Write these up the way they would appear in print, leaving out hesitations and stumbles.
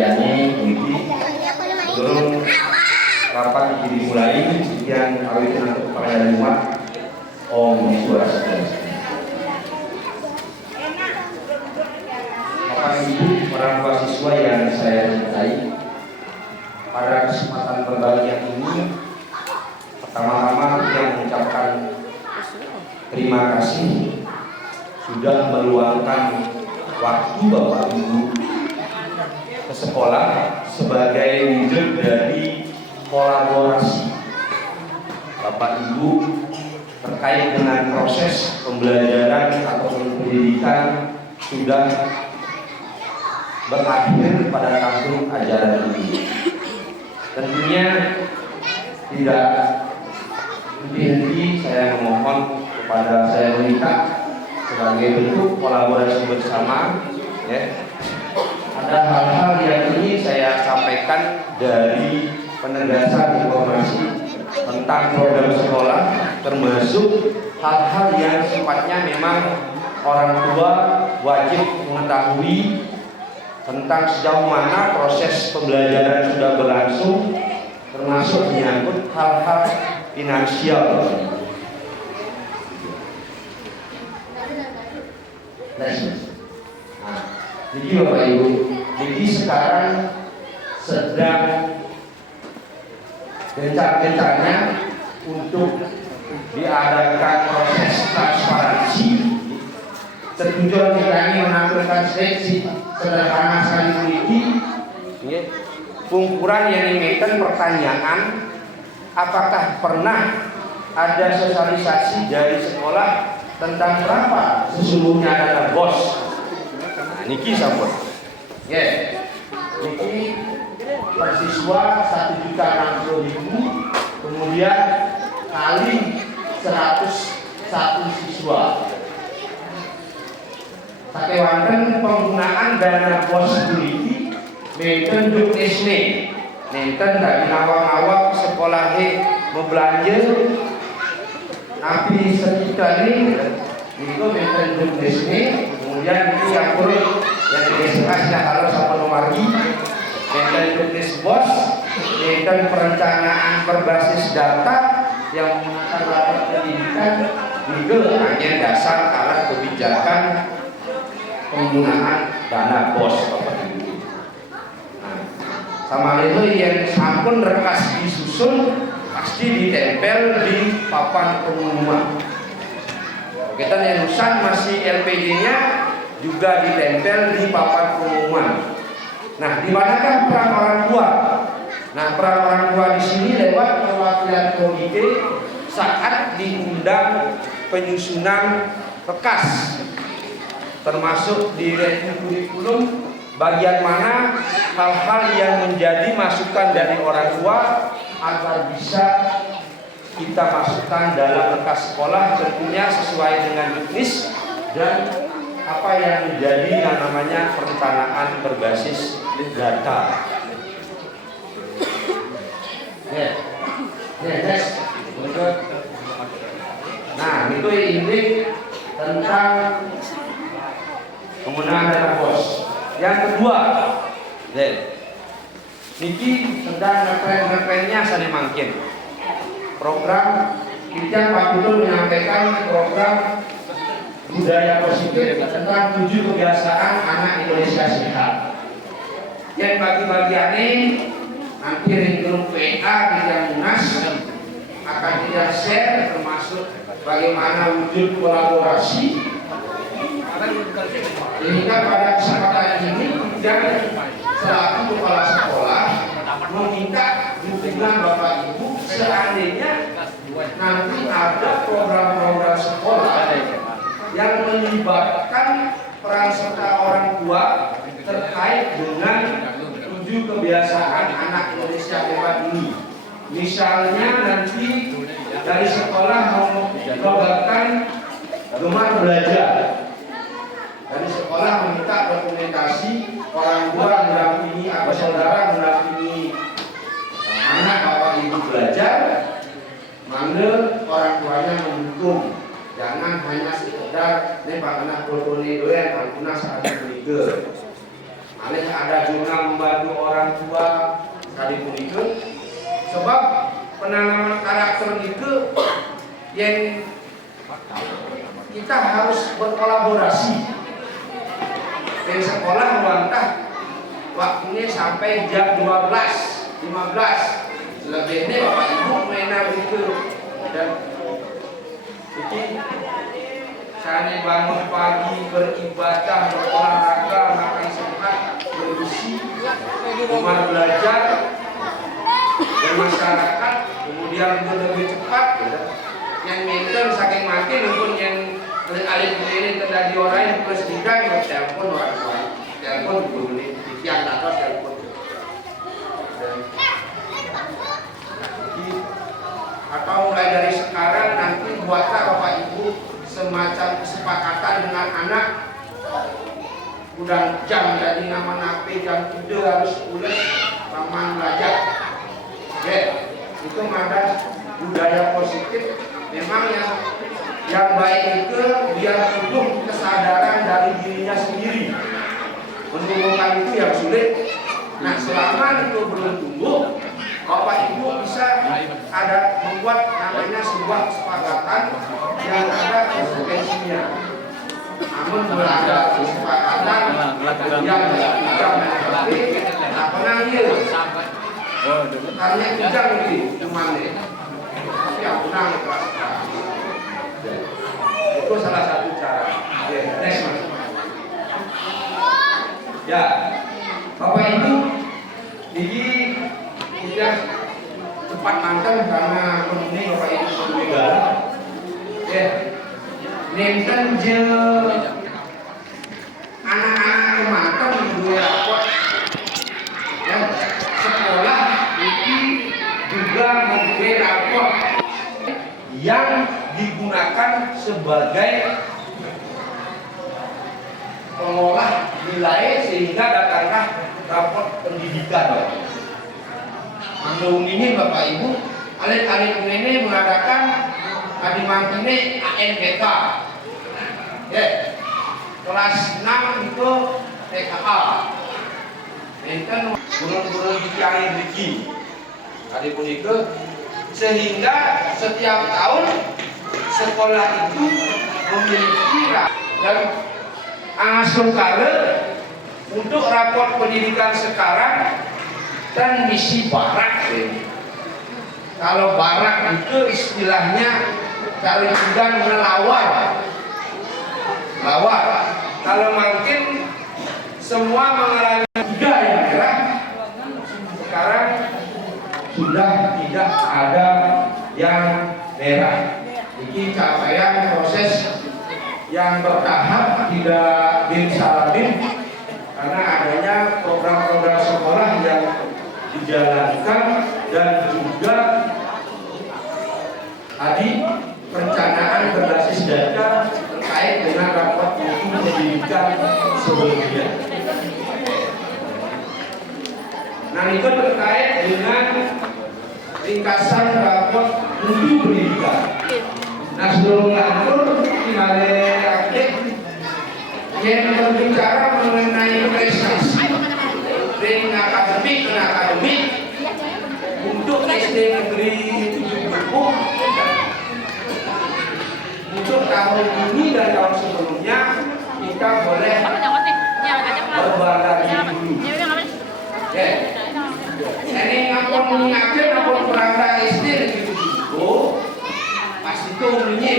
Yani ini sebelum rapat dimulai yang awit untuk para rumah Om Swastiastu. Bapak Ibu orang tua siswa yang saya cintai, pada kesempatan berbahagia ini pertama-tama yang mengucapkan terima kasih sudah meluangkan waktu Bapak Ibu ke sekolah sebagai wujud dari kolaborasi Bapak Ibu terkait dengan proses pembelajaran atau pendidikan sudah berakhir pada tahun ajaran ini. Tentunya tidak henti-henti saya memohon kepada saya minta sebagai bentuk kolaborasi bersama, ya, ada hal-hal yang ingin saya sampaikan dari penegasan informasi tentang program sekolah, termasuk hal-hal yang sifatnya memang orang tua wajib mengetahui tentang sejauh mana proses pembelajaran sudah berlangsung, termasuk menyangkut hal-hal finansial. Nah, jadi Bapak Ibu, jadi sekarang sedang gencar-gencarnya untuk diadakan proses transparansi. Tujuan kita ini menampilkan seleksi sederhana sekali ini, pengukuran yang diminta pertanyaan, apakah pernah ada sosialisasi dari sekolah tentang berapa sesungguhnya dana bos. Nah, niki sampun. Ya. Niki per siswa 1.060.000, kemudian kali 101 siswa. Pakai wonten penggunaan dana bos ini menten juknisne. Nenten dari awak-awak sekolah membelanja nabi sekitar ini itu menten juknisne, kemudian itu yang kurang yang dikasih kalau sama nomari menten juknis bos, menten perencanaan berbasis data yang menggunakan latar pendidikan juga hanya dasar alat kebijakan penggunaan dana bos. Nah, sama itu yang sampun rekas disusun pasti ditempel di papan pengumuman. Kita yang urusan masih LPG-nya juga ditempel di papan pengumuman. Nah, di manakah peran orang tua? Nah, peran orang tua di sini lewat perwakilan komite saat diundang penyusunan rekas, termasuk di review kurikulum bagian mana hal-hal yang menjadi masukan dari orang tua agar bisa kita masukkan dalam rekas sekolah, tentunya sesuai dengan juknis dan apa yang menjadi yang namanya perencanaan berbasis data. Nah, itu ini tentang penggunaan dana bos. Yang kedua, niki sedang ngepen-ngepennya sana mungkin. Program kita Pak Gubernur menyampaikan program budaya positif tentang 7 kebiasaan anak Indonesia sehat. Yang bagi-bagian ini nanti di grup WA di Munas akan kita share, termasuk bagaimana wujud kolaborasi. Sehingga pada kesempatan ini dan selaku kepala sekolah meminta dukungan Bapak Ibu seandainya nanti ada program-program sekolah yang melibatkan peran serta orang tua terkait dengan 7 kebiasaan anak Indonesia hebat ini. Misalnya nanti dari sekolah mengembangkan gemar belajar. Dari sekolah meminta dokumentasi orang tua mendampingi atau saudara mendampingi anak Bapak Ibu belajar, manggil orang tuanya mendukung. Jangan hanya sekedar nih Pak anak foto nih doyan, ampuna saat berikut. Alih ada jurnal membantu orang tua tadi pun itu. Sebab penanaman karakter itu yang kita harus berkolaborasi. Dari sekolah wantah waktunya sampai jam 12, 15. Lebihnya Bapak Ibu mainan itu dan saya bangun pagi beribadah, berolahraga, makan sehat, berisi, rumah belajar, bermasyarakat, kemudian lebih cepat. Yang minta saking mati maupun yang alih ini terjadi orang yang plus bidang telepon orang tua, telepon dulu yang atas telepon. Atau mulai dari sekarang nanti buatlah Bapak Ibu semacam kesepakatan dengan anak. Udah jam jadi nama napi jam 3 harus ulas paman belajar. Itu ada budaya positif. Memang yang baik itu biar tumbuh kesadaran dari dirinya sendiri. Menumbuhkan itu yang sulit. Nah selama itu belum tumbuh, Bapak Ibu bisa ada membuat namanya sebuah kesepakatan yang ada konsekuensinya. Namun belum ada kesepakatan yang tapi apa namanya? Tanya kejam lagi cuman nih. Tapi aku nang kelas. Itu salah satu cara. Next mas. Ya, Bapak Ibu, ini kita cepat mantan karena ini Bapak Ibu sudah nenten je anak-anak mantan dua rapor ya sekolah ini juga membuat rapor yang digunakan sebagai pengolah nilai sehingga datanglah rapor pendidikan. Anggung ini Bapak Ibu, alit-alit ini mengadakan Adimang ini ANBK. Ya, kelas 6 itu TKA. Itu guru-guru dicari biji. Tadi pun itu sehingga setiap tahun sekolah itu memiliki dan Sungkara untuk rapor pendidikan sekarang dan misi barak. Kalau barak itu istilahnya cari ikan melawar. Kalau makin semua mengalami tiga yang merah, sekarang sudah tidak ada yang merah. Ini capaian proses yang bertahap tidak bin karena adanya program-program sekolah yang dijalankan dan juga tadi perencanaan berbasis data terkait dengan rapor mutu pendidikan sebelumnya. Nah itu terkait dengan ringkasan rapor mutu pendidikan. Nah sebelum lanjut yang berbicara mengenai prestasi dari akademik ke akademik untuk SD Negeri 70 untuk tahun ini dan tahun sebelumnya kita boleh berbangga dulu. Ini ngapun mengingatkan ngapun perangga SD Negeri 70 pasti itu umumnya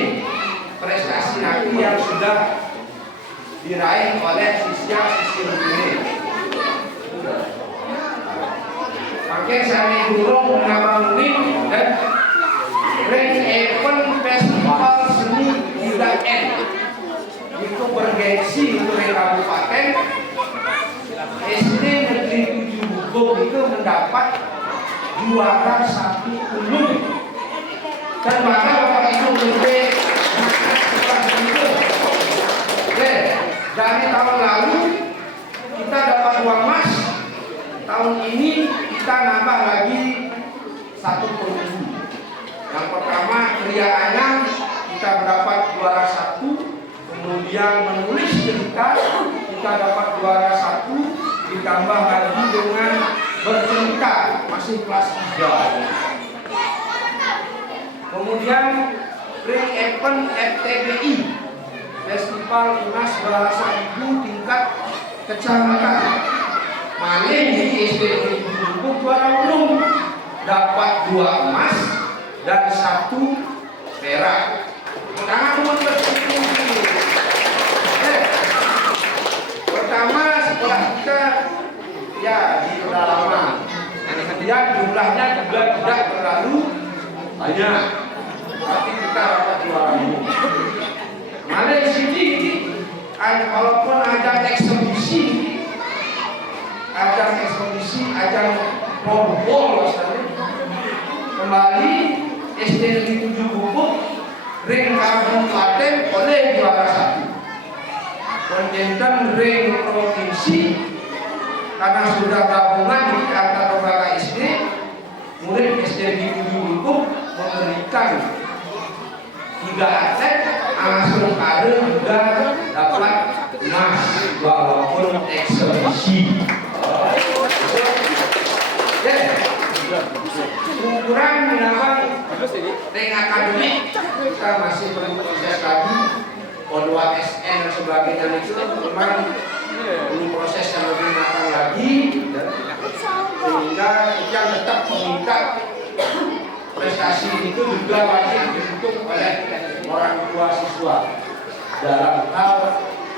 prestasi nanti yang sudah diraih oleh siswa-siswi ini. Makin saya guru menambah unik dan Ring Event Festival Seni Gila N itu bergengsi untuk kabupaten. SD Negeri 7 Bugo itu mendapat juara 1 umum dan maka Bapak Ibu lebih dari tahun lalu kita dapat uang emas, tahun ini kita nambah lagi 1 perunggu. Yang pertama kriaannya kita mendapat juara 1, kemudian menulis cerita kita dapat juara 1 ditambah lagi dengan bertingkat masih kelas 3. Kemudian Ring Event FTBI, Festival Tunas Bahasa Ibu tingkat kecamatan. Malih di SD Ibu juara umum dapat 2 emas dan 1 perak. Tangan umum pertama sekolah kita ya di pedalaman. Kemudian jumlahnya juga tidak terlalu banyak, tapi kita dapat juara umum. Malih sini walaupun ada eksebisi, ajang football kembali SD Negeri 7 Bubuk ring kabupaten oleh juara 1. Konjenten ring provinsi karena sudah gabungan di antar beberapa SD, murid SD Negeri 7 Bubuk memberikan 3 atlet langsung ada juga dapat emas walaupun eksebisi. Ukuran memang ring akademik kita masih perlu proses lagi, O2 SN dan sebagainya itu memang perlu proses yang lebih matang lagi, sehingga yang tetap meningkat prestasi itu juga wajib dibentuk oleh orang tua siswa dalam hal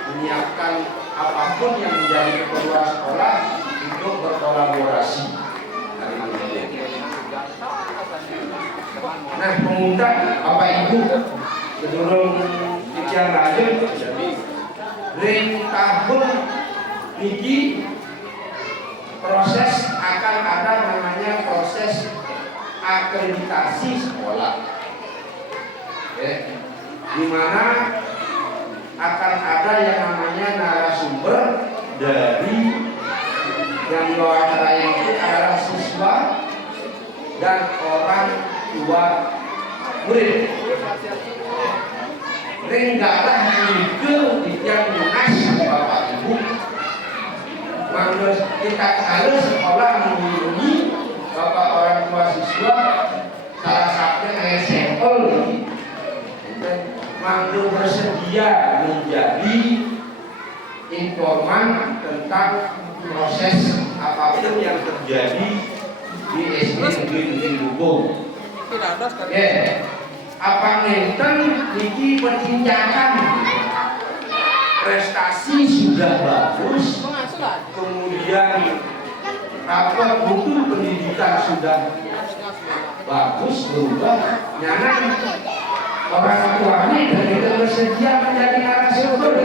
menyiapkan apapun yang menjadi keperluan sekolah untuk berkolaborasi. Nah, mengundang Bapak Ibu sebelum ujian lanjut ring tahun ini proses akan ada namanya proses akreditasi sekolah, di mana akan ada yang namanya narasumber dari yang diwawancara itu adalah siswa dan orang tua murid. Renggalah ke yang lunas Bapak Ibu, kita harus sekolah menghubungi Bapak orang tua siswa, salah satunya sampel manggil bersedia menjadi informan tentang proses apapun yang terjadi di SD Negeri Bubuk. Apa ngenten niki pentinjakan prestasi sudah bagus, kemudian rapor mutu pendidikan sudah bagus berubah, nyanan orang tua ini dari bersedia menjadi narasumber.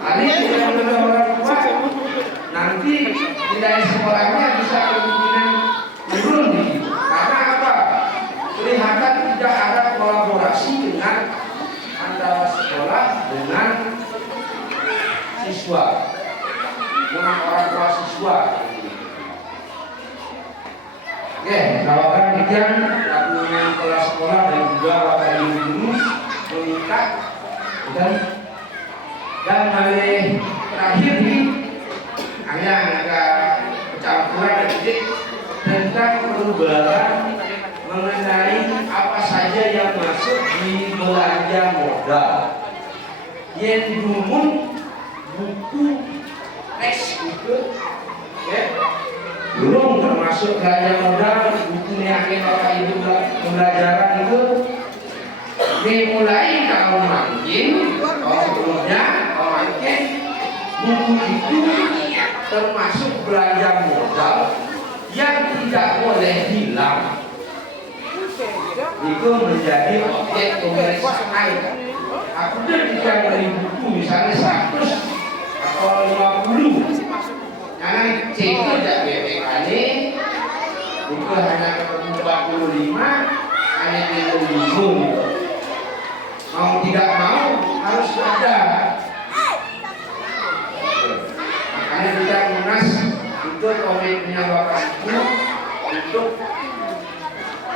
Ini tidak ada orang tua, nanti tidak sekolahnya bisa kemungkinan turun nih. Karena apa? Kelihatan tidak ada kolaborasi dengan antara sekolah dengan siswa, dengan orang tua siswa. Oke, tawaran demikian lakukan kelas sekolah dan juga bapak ibu guru meningkat dan hari terakhir ini hanya ada pencampuran detik tentang perubahan mengenai apa saja yang masuk di belanja modal. Yang dumun buku textbook, belum termasuk belanja modal buku yang bapak ibu pembelajaran itu dimulai tahun makin sebelumnya makin buku itu termasuk belanja modal yang tidak boleh hilang. Itu menjadi objek pemeriksaan. Aku tidak beli buku misalnya 100 atau 50, karena cek tidak BPK ini itu hanya 45, hanya 35. Mau tidak mau harus ada. Makanya kita munas itu komitmennya Bapak Ibu untuk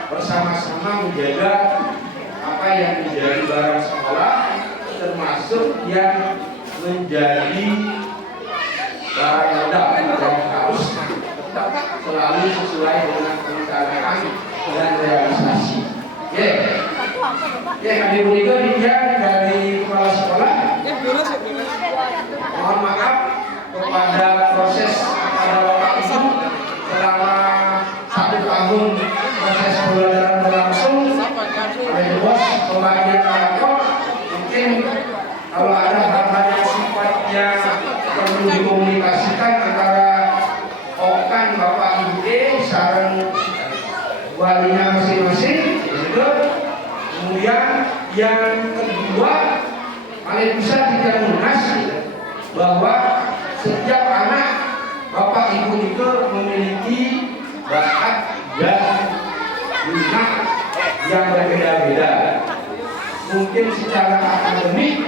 bersama-sama menjaga apa yang menjadi barang sekolah, termasuk yang menjadi barang modal yang harus selalu sesuai dengan perencanaan dan realisasi. Oke, adik berikut demikian dari kepala sekolah. Mohon maaf kepada proses pada Bapak Ibu selama 1 tahun proses pembelajaran berlangsung. Ada bos pembagian rapor, mungkin kalau ada hal-hal yang sifatnya perlu dikomunikasikan antara okan Bapak Ibu sareng walinya masing-masing, gitu. Kemudian yang kedua, paling bisa dijelaskan bahwa setiap anak Bapak Ibu itu memiliki bakat dan minat yang berbeda-beda. Mungkin secara akademik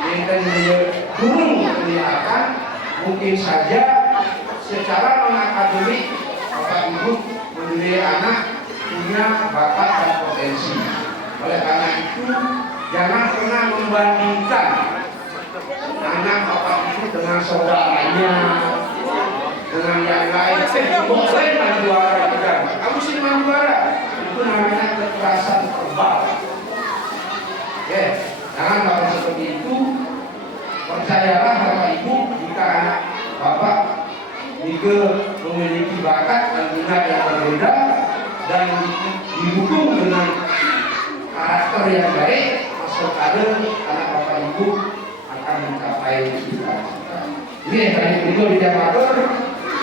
yang belum kelihatan, mungkin saja secara non-akademik Bapak Ibu menilai anak punya bakat dan potensi. Oleh karena itu, jangan pernah membandingkan anak Bapak Ibu dengan saudaranya, dengan yang lain. Saya main juara, kamu sih main juara. Itu namanya kekerasan verbal. Oke, jangan kalau seperti itu. Percayalah Bapak Ibu, jika anak Bapak juga memiliki bakat dan minat yang berbeda dan didukung dengan karakter yang baik, masuk kader, anak Bapak Ibu akan mencapai cita-cita. Ini tadi itu di Jakarta,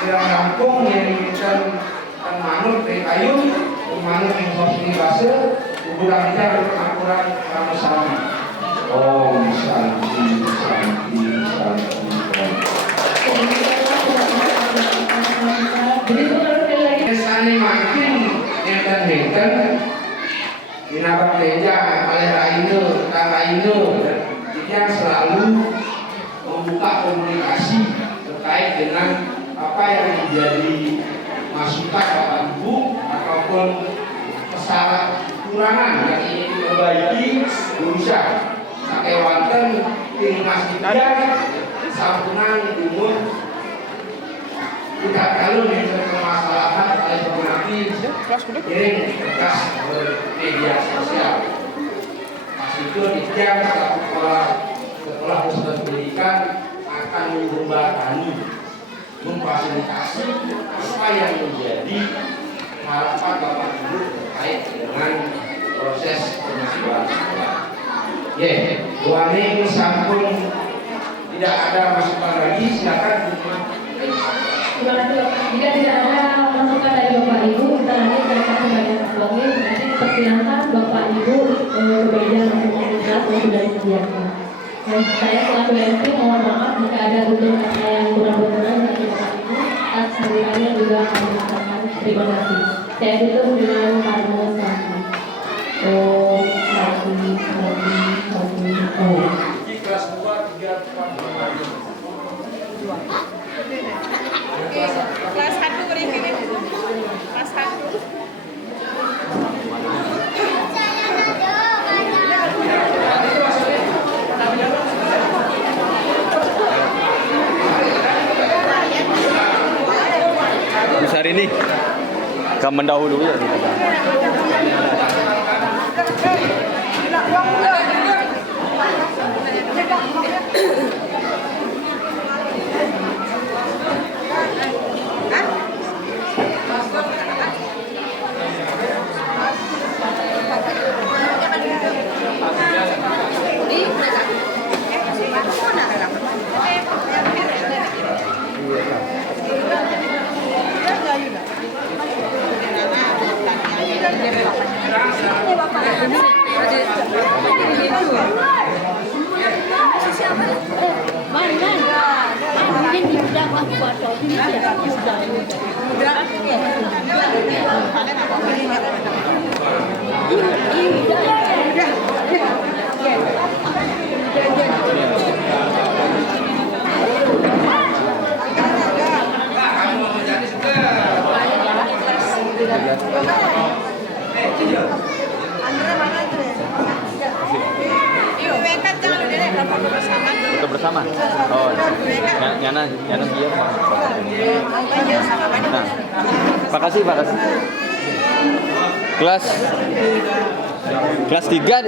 kira rampung yang dan manut dari kayu, manut yang sosok bahasa, ukuran kita ukuran sama-sama. Om Shanti, Shanti, Shanti. Kesane makin enten-enten dinabak gereja oleh Raino, Kang Raino, dia selalu membuka komunikasi terkait dengan apa yang menjadi masukan Bapak Ibu ataupun kesalahan kekurangan yang ingin diperbaiki berusaha. Sakai wonten ing masjidnya sampunan umur kita kalau dengan permasalahan informasi kirim bekas media sosial. Mas itu dikira setelah proses pendidikan akan menjembatani, memfasilitasi apa yang menjadi harapan Bapak Ibu terkait dengan proses pengasuhan sekolah. Doanya sampun tidak ada masukan lagi, silakan. Terima kasih Bapak. Jika tidak ada masukan dari Bapak Ibu, kita lanjut ke pembagian poin. Nanti persilahkan Bapak Ibu berbeda dengan komunitas yang sudah disediakan. Dan saya selaku MC mohon maaf jika ada tutur kata yang kurang berkenan dari Bapak Ibu. Atas hadirannya juga kami ucapkan terima kasih. Saya tutup dengan karena satu. Oh, satu, oh. Kelas 2, 3, 4, 5. Kelas 1 berikan kelas 1. Besar ini kamu mendahului ya. Foto bersama. Nah, makasih, makasih. Kelas 3.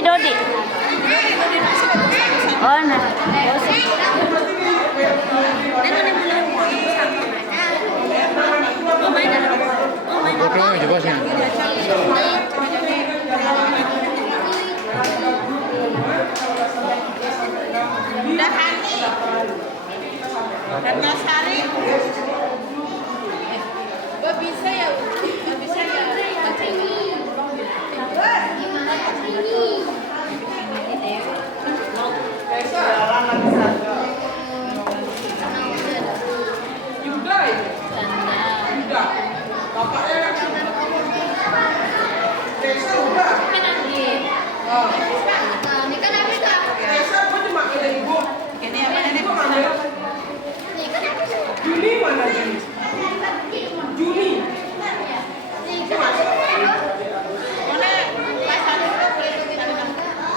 Dodi. Oh, nah. Fotonya juga sih. Dahani. Ratna Sari. Bisa ya? Bisa ya?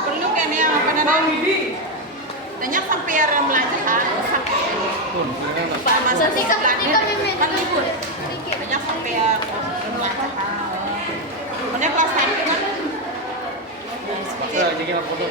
Perlu kan ya apa namanya? Banyak sampai yang belajar sampai masa tiga kan libur. Banyak sampai yang belajar. Mana kelas 1 kan? Jadi kita foto.